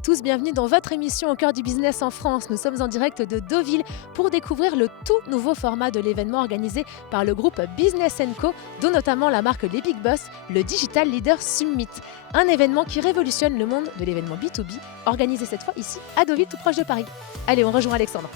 à tous, bienvenue dans votre émission Au cœur du business en France. Nous sommes en direct de Deauville pour découvrir le tout nouveau format de l'événement organisé par le groupe Business & Co, dont notamment la marque Les Big Boss, le Digital Leader Summit. Un événement qui révolutionne le monde de l'événement B2B, organisé cette fois ici à Deauville, tout proche de Paris. Allez, on rejoint Alexandre.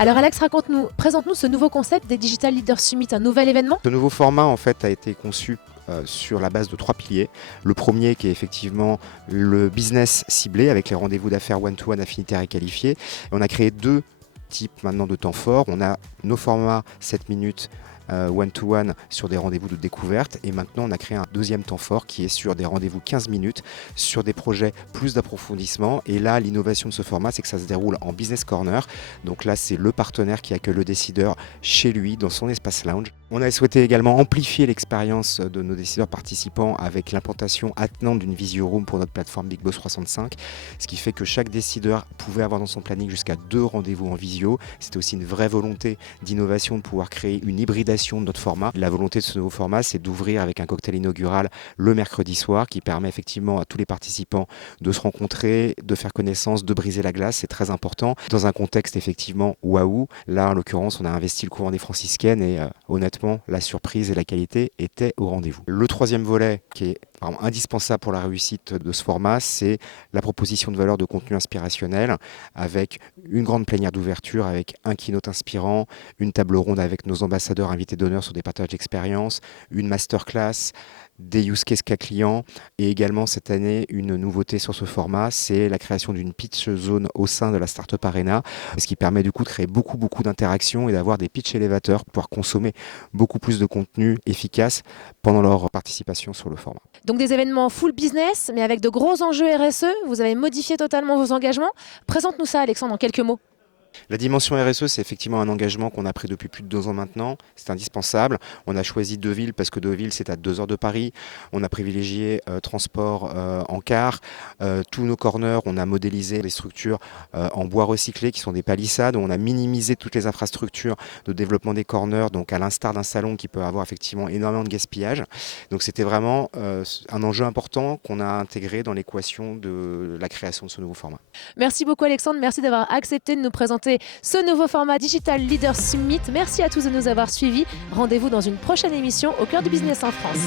Alors Alex, raconte-nous, présente-nous ce nouveau concept des Digital Leader Summit, un nouvel événement. Ce nouveau format en fait a été conçu sur la base de 3 piliers. Le premier qui est effectivement le business ciblé avec les rendez-vous d'affaires one-to-one affinitaires et qualifiés. Et on a créé 2 types maintenant de temps forts. On a nos formats 7 minutes one-to-one sur des rendez-vous de découverte et maintenant on a créé un deuxième temps fort qui est sur des rendez-vous 15 minutes sur des projets plus d'approfondissement. Et là l'innovation de ce format c'est que ça se déroule en business corner, donc là c'est le partenaire qui accueille le décideur chez lui dans son espace lounge. On a souhaité également amplifier l'expérience de nos décideurs participants avec l'implantation attenante d'une visio room pour notre plateforme Big Boss 365, ce qui fait que chaque décideur pouvait avoir dans son planning jusqu'à 2 rendez-vous en visio. C'était aussi une vraie volonté d'innovation de pouvoir créer une hybridation de notre format. La volonté de ce nouveau format, c'est d'ouvrir avec un cocktail inaugural le mercredi soir qui permet effectivement à tous les participants de se rencontrer, de faire connaissance, de briser la glace. C'est très important dans un contexte effectivement waouh. Là, en l'occurrence, on a investi le courant des franciscaines et honnêtement, la surprise et la qualité étaient au rendez-vous. Le troisième volet qui est vraiment indispensable pour la réussite de ce format, c'est la proposition de valeur de contenu inspirationnel avec une grande plénière d'ouverture, avec un keynote inspirant, une table ronde avec nos ambassadeurs invités d'honneur sur des partages d'expérience, une masterclass, des use cases cas clients et également cette année une nouveauté sur ce format, c'est la création d'une pitch zone au sein de la Startup Arena, ce qui permet du coup de créer beaucoup d'interactions et d'avoir des pitch élévateurs pour pouvoir consommer beaucoup plus de contenu efficace pendant leur participation sur le format. Donc des événements full business, mais avec de gros enjeux RSE. Vous avez modifié totalement vos engagements. Présente-nous ça, Alexandre, en quelques mots. La dimension RSE, c'est effectivement un engagement qu'on a pris depuis plus de 2 ans maintenant. C'est indispensable. On a choisi Deauville parce que Deauville, c'est à 2 heures de Paris. On a privilégié transport en car. Tous nos corners, on a modélisé des structures en bois recyclé qui sont des palissades. On a minimisé toutes les infrastructures de développement des corners, donc à l'instar d'un salon qui peut avoir effectivement énormément de gaspillage. Donc c'était vraiment un enjeu important qu'on a intégré dans l'équation de la création de ce nouveau format. Merci beaucoup Alexandre, merci d'avoir accepté de nous présenter ce nouveau format Digital Leader Summit. Merci à tous de nous avoir suivis. Rendez-vous dans une prochaine émission Au cœur du business en France.